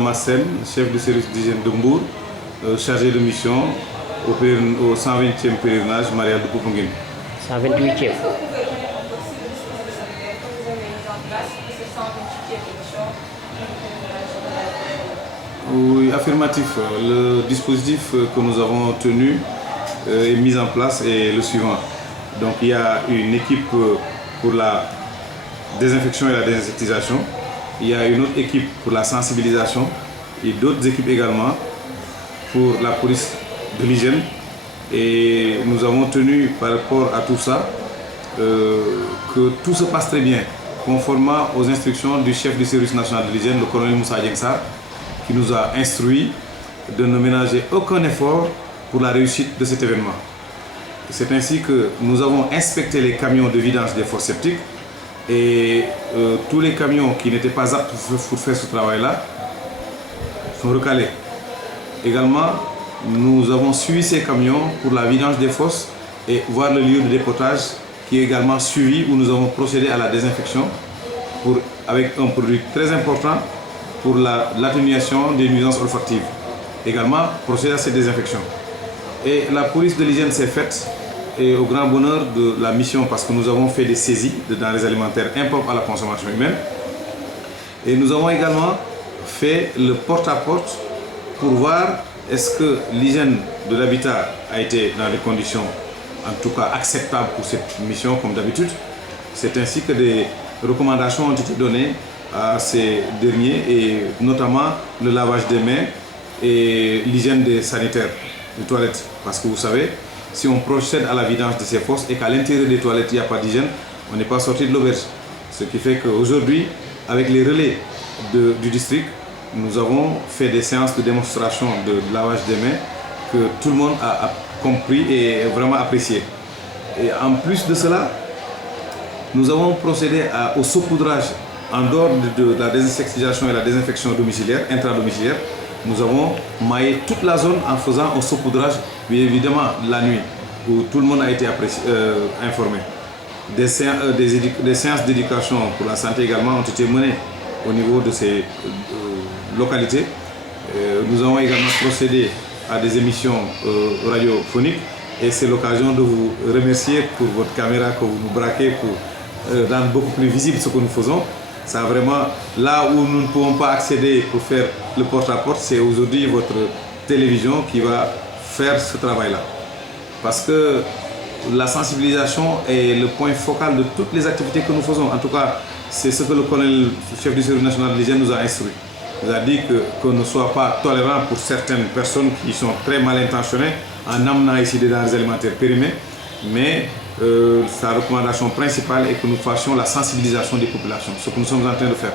Massen, chef du service d'hygiène de Mbour, chargé de mission au 120e pèlerinage marial de Popenguine. 128e. Oui, affirmatif. Le dispositif que nous avons tenu est mis en place est le suivant. Donc il y a une équipe pour la désinfection et la désinsectisation. Il y a une autre équipe pour la sensibilisation et d'autres équipes également pour la police de l'hygiène. Et nous avons tenu par rapport à tout ça que tout se passe très bien, conformément aux instructions du chef du service national de l'hygiène, le colonel Moussa Diangsar, qui nous a instruit de ne ménager aucun effort pour la réussite de cet événement. C'est ainsi que nous avons inspecté les camions de vidange des fosses septiques et tous les camions qui n'étaient pas aptes pour faire ce travail-là sont recalés. Également, nous avons suivi ces camions pour la vidange des fosses et voir le lieu de dépotage qui est également suivi où nous avons procédé à la désinfection avec un produit très important pour l'atténuation des nuisances olfactives. Également, procéder à cette désinfection. Et la police de l'hygiène s'est faite et au grand bonheur de la mission parce que nous avons fait des saisies de denrées alimentaires impropres à la consommation humaine. Et nous avons également fait le porte-à-porte pour voir est-ce que l'hygiène de l'habitat a été dans des conditions en tout cas acceptables pour cette mission comme d'habitude. C'est ainsi que des recommandations ont été données à ces derniers et notamment le lavage des mains et l'hygiène des sanitaires, des toilettes. Parce que vous savez, si on procède à la vidange de ces fosses et qu'à l'intérieur des toilettes il n'y a pas d'hygiène, on n'est pas sorti de l'auberge. Ce qui fait qu'aujourd'hui, avec les relais du district, nous avons fait des séances de démonstration de lavage des mains que tout le monde a compris et vraiment apprécié. Et en plus de cela, nous avons procédé au saupoudrage en dehors de la désinsectisation et la désinfection domiciliaire, intradomiciliaire. Nous avons maillé toute la zone en faisant un saupoudrage, bien évidemment la nuit, où tout le monde a été informé. Des séances d'éducation pour la santé également ont été menées au niveau de ces localités. Nous avons également procédé à des émissions radiophoniques et c'est l'occasion de vous remercier pour votre caméra que vous nous braquez pour rendre beaucoup plus visible ce que nous faisons. Ça vraiment, là où nous ne pouvons pas accéder pour faire le porte-à-porte, c'est aujourd'hui votre télévision qui va faire ce travail-là. Parce que la sensibilisation est le point focal de toutes les activités que nous faisons. En tout cas, c'est ce que le colonel chef du service national de l'hygiène nous a instruit. Il nous a dit qu'on ne soit pas tolérant pour certaines personnes qui sont très mal intentionnées en amenant ici des denrées alimentaires périmées, mais sa recommandation principale est que nous fassions la sensibilisation des populations, ce que nous sommes en train de faire.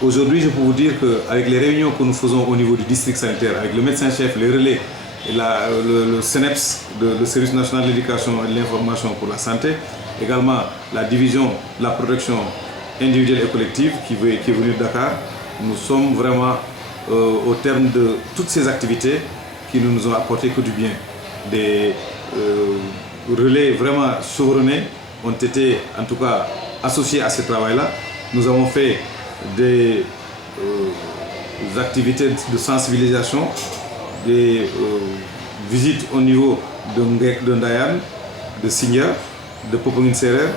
Aujourd'hui, je peux vous dire qu'avec les réunions que nous faisons au niveau du district sanitaire, avec le médecin-chef, les relais, et le CNEPS, le Service national de l'éducation et de l'information pour la santé, également la division de la protection individuelle et collective qui est venue de Dakar, nous sommes vraiment au terme de toutes ces activités qui ne nous ont apporté que du bien. Des relais vraiment chevronnés ont été en tout cas associés à ce travail-là. Nous avons fait des activités de sensibilisation, des visites au niveau de Ndayan, de Signa, de Popenguine Serer,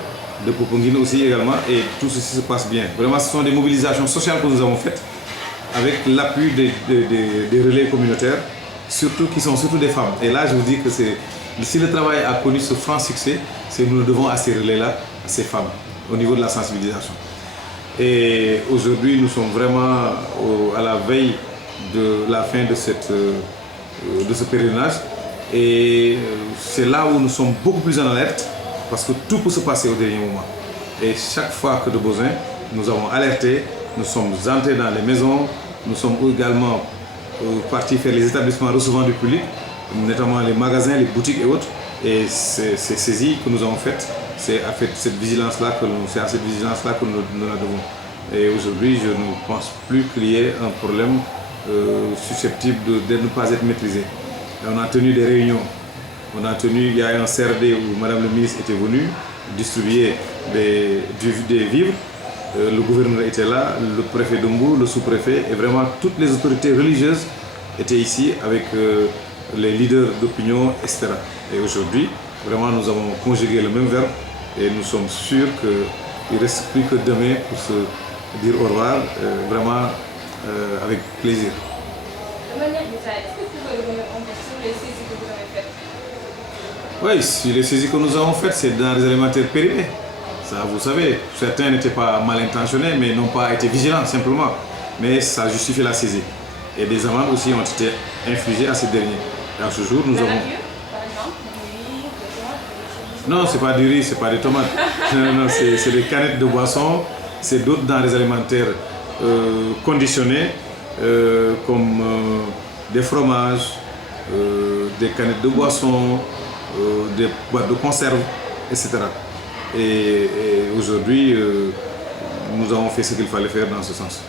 de Popenguine aussi également, et tout ceci se passe bien. Vraiment, ce sont des mobilisations sociales que nous avons faites avec l'appui des relais communautaires, qui sont surtout des femmes. Et là, je vous dis que si le travail a connu ce franc succès, c'est nous le devons à ces relais-là, à ces femmes, au niveau de la sensibilisation. Et aujourd'hui, nous sommes vraiment à la veille de la fin de ce pèlerinage. Et c'est là où nous sommes beaucoup plus en alerte, parce que tout peut se passer au dernier moment. Et chaque fois que de besoin, nous avons alerté, nous sommes entrés dans les maisons, nous sommes également partis faire les établissements recevant du public, notamment les magasins, les boutiques et autres. Et c'est ces saisies que nous avons faites, c'est à cette vigilance-là que nous la devons. Et aujourd'hui, je ne pense plus qu'il y ait un problème susceptible de ne pas être maîtrisé. Et on a tenu des réunions. Il y a un CRD où Madame le ministre était venue distribuer des vivres. le gouverneur était là, le préfet de Mbour, le sous-préfet, et vraiment toutes les autorités religieuses étaient ici avec les leaders d'opinion, etc. Et aujourd'hui, vraiment, nous avons conjugué le même verbe et nous sommes sûrs qu'il ne reste plus que demain pour se dire au revoir, vraiment avec plaisir. De manière générale, est-ce que vous pouvez revenir un peu sur les saisies que vous avez faites? Oui, si les saisies que nous avons faites, c'est dans les alimentaires périmés. Ça, vous savez, certains n'étaient pas mal intentionnés, mais n'ont pas été vigilants simplement. Mais ça justifie la saisie. Et des amendes aussi ont été infligées à ces derniers. Et à ce jour, nous avons... Par exemple, du riz, des tomates, Non, c'est pas du riz, c'est pas des tomates. Non, c'est des canettes de boissons, c'est d'autres denrées alimentaires conditionnés, comme des fromages, des canettes de boissons, des boîtes de conserve, etc. Et aujourd'hui, nous avons fait ce qu'il fallait faire dans ce sens.